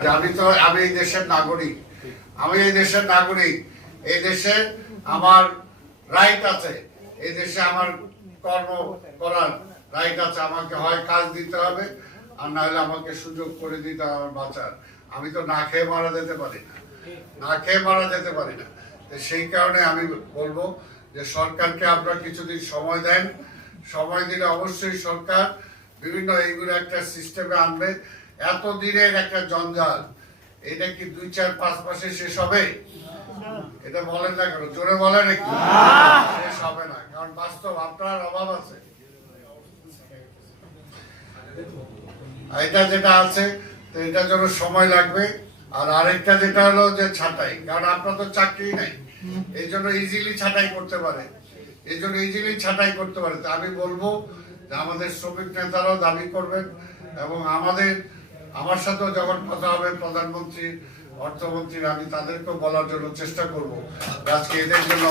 আমি এই দেশের নাগরিক, এই দেশে আমার রাইট আছে, এই দেশে আমার কর্ম করার রাইট আছে। আমাকে হয় কাজ দিতে হবে, আর না হলে আমাকে সুযোগ করে দিতে হবে আমার বাঁচার। আমি তো না খেয়ে মারা যেতে পারি না, সেই কারণে আমি বলবো যে সরকারকে আপনারা কিছুদিন সময় দেন। সময় দিলে অবশ্যই সরকার বিভিন্ন এইগুলো একটা সিস্টেমে আনবে। এত দিনের একটা জঞ্জাল, এটা কি 2-4-5 মাসে শেষ হবে? এটা বলেন না কেন, জোরে বলেন একটু। শেষ হবে না, কারণ বাস্তব আপনার অভাব আছে। এটা যেটা আছে তো এটার জন্য সময় লাগবে। আর আরেকটা যেটা হলো যে ছাঁটাই, কারণ আপনার তো চাকরি নাই, এই জন্য ইজিলি ছাঁটাই করতে পারে। তো আমি বলবো যে আমাদের শ্রমিক নেতারাও দাবি করবেন, এবং আমার সাথেও যখন কথা হবে প্রধানমন্ত্রী, অর্থমন্ত্রী, আমি তাদেরকেও বলার জন্য চেষ্টা করবো আজকে এদের জন্য